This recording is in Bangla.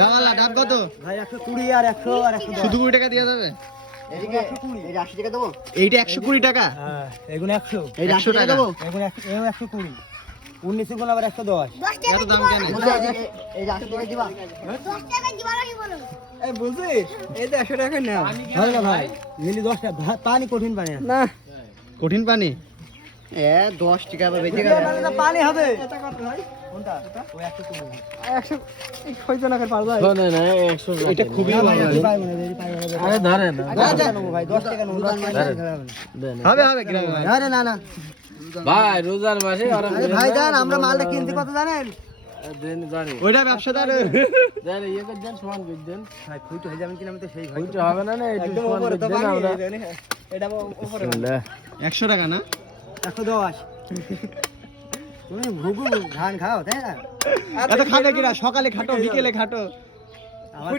ডাবলা ডাব কত ভাই 120 আর 100 আর 110 শুধু 20 টাকা দিয়ে যাবে এদিকে 120 এই 80 টাকা দেবো এইটা 120 টাকা হ্যাঁ এগুলো 100 এই 100 টাকা দেবো এগুলো 120 19 গুণ আবার 110 এত দাম কেন এই 80 টাকা দিবা 10 টাকা দিবা নাকি বলো এই বুঝছিস এই তো 100 টাকা নাও হয় না ভাই মিলি 10 টাকা পানি কঠিন পানি না কঠিন পানি 10 টাকা আবার বেঁচে গেল পানি হবে এটা কত ভাই কোনটা ওই 100 এই কয়জন টাকা পারবা না না 100 এটা খুবই ভালো আরে ধরে না ভাই 10 টাকা নুন হবে হবে গ্রামে ভাই আরে না না ভাই রোজার মাসে ভাই দেন আমরা মালটা কিনতে কত জানেন দেন জানি ওইটা ব্যবসাদার দেন ইয়ে করে দেন সমান করে দেন ভাই ফুইটো হয়ে যাবেন কিনা আমি তো সেই ভাই ওইটা হবে না না একটু একদম সমান উপরে করে তো দেন আমরা পানি এটা উপরে 100 টাকা না 110 তুমি ঘুঘু ধান খাও তাই না এত খাবে কিরা সকালে খাটো বিকেলে খাটো আমার